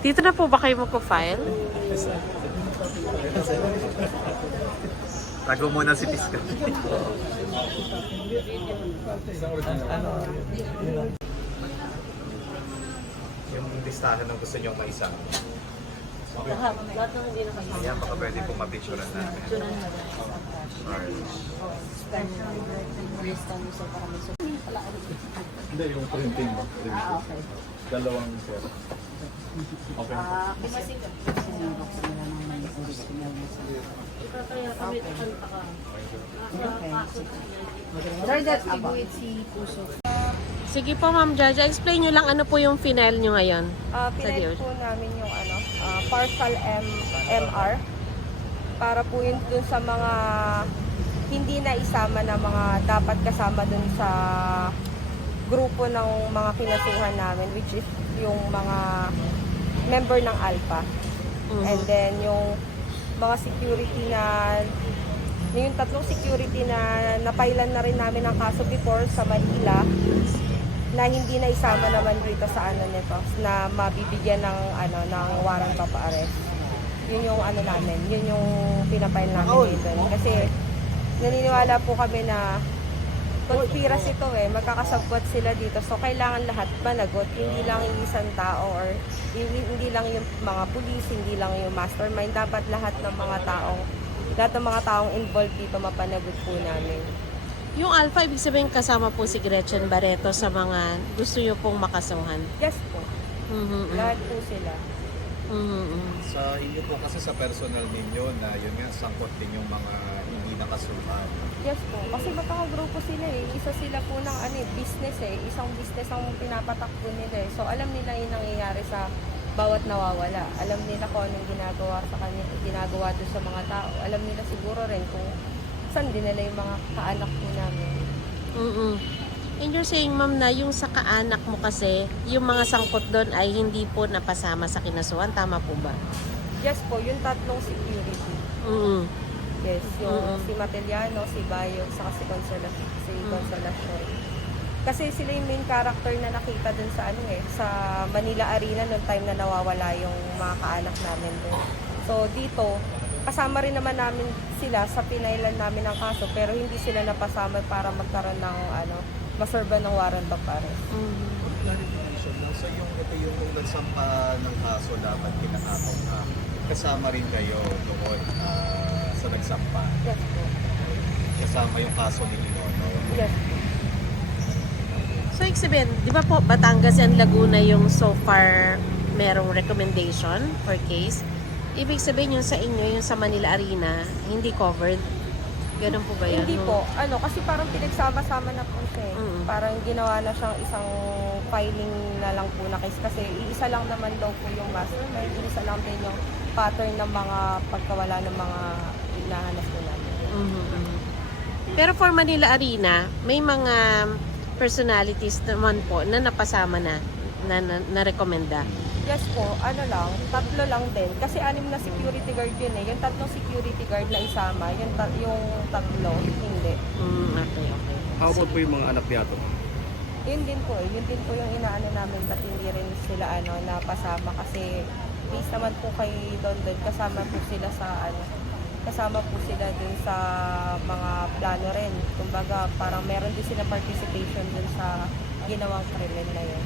Dito na po ba kayo magpo-file? Tago muna si Piska. Yung listahan ng gusto nyo maisa. Okay. Lahat ng hindi na kayo. Ayan, baka pwede pong mapicturean namin. Hindi, yung printing mo. Okay. Dalawang sir. Okay. Sir, thatiguit si Puso. Sige po, Ma'am Jaja. Explain nyo lang ano po yung final nyo ngayon. Pinail po namin yung partial MR para po yun dun sa mga hindi na isama na mga dapat kasama dun sa grupo ng mga kinasuhan namin, which is yung mga member ng Alpha. And then yung mga security yung tatlong security na napailan na rin namin ang kaso before sa Manila na hindi na isama naman dito sa nito na mabibigyan ng ng warrant of arrest. Yun yung namin, yun yung pinapile namin dito. Kasi naniniwala po kami na conspiracy ito magkakasabwat sila dito. So kailangan lahat managot, hindi lang yung isang tao or hindi lang yung mga pulis, hindi lang yung mastermind, dapat lahat ng mga taong involved dito mapanagot po namin. Yung Alpha, ibig sabihin kasama po si Gretchen Barreto sa mga gusto nyo pong makasuhan. Yes po. Lahat po sila. Sa inyo po kasi sa personal ninyo na yun nga sangkot din yung mga hindi nakasuhan. Yes po. Kasi magkakagrupo sila Isa sila po ng business Isang business ang pinapatakbo nila So alam nila yung nangyayari sa bawat nawawala. Alam nila kung anong ginagawa doon sa mga tao. Alam nila siguro rin kung saan dinala yung mga kaanak po namin. And you're saying, Ma'am, na yung sa kaanak mo kasi, yung mga sangkot doon ay hindi po napasama sa kinasuhan. Tama po ba? Yes po, yung tatlong security. Yes, yung si Mateliano, si Bayog, saka si Consolacion. Kasi sila yung main character na nakita dun sa sa Manila Arena noong time na nawawala yung mga kaanak namin doon. So dito, kasama rin naman namin sila sa pinailan namin ng kaso pero hindi sila napasama para magkaroon ng maserba ng warrant of arrest. Clarification lang. So ito yung nagsampa ng kaso dapat kinakataw na kasama rin kayo doon sa nagsampa. Yes po. Kasama yung kaso ni Inono. Yes po. So, ibig sabihin, di ba po Batangas and Laguna yung so far merong recommendation for case? Ibig sabihin yung sa inyo, yung sa Manila Arena, hindi covered? Ganun po ba yan? Hindi po. Kasi parang pinagsama-sama na po siya Parang ginawa na siyang isang filing na lang po na case. Kasi iisa lang naman daw po yung mastermind. Isa lang din yung pattern ng mga pagkawala ng mga hinahanap po namin. Pero for Manila Arena, may mga personalities naman po na napasama na rekomenda. Yes po, tatlo lang din. Kasi 6 na security guard yun Yung tatlong security guard na isama, yung tatlo, hindi. Okay. How about po yung mga anak niya to? Yun din po yung inaano namin, ba't hindi rin sila napasama kasi based naman po kay Don kasama po sila dun sa mga plano rin. Kumbaga, parang meron din sila participation dun sa ginawang krimen na yun.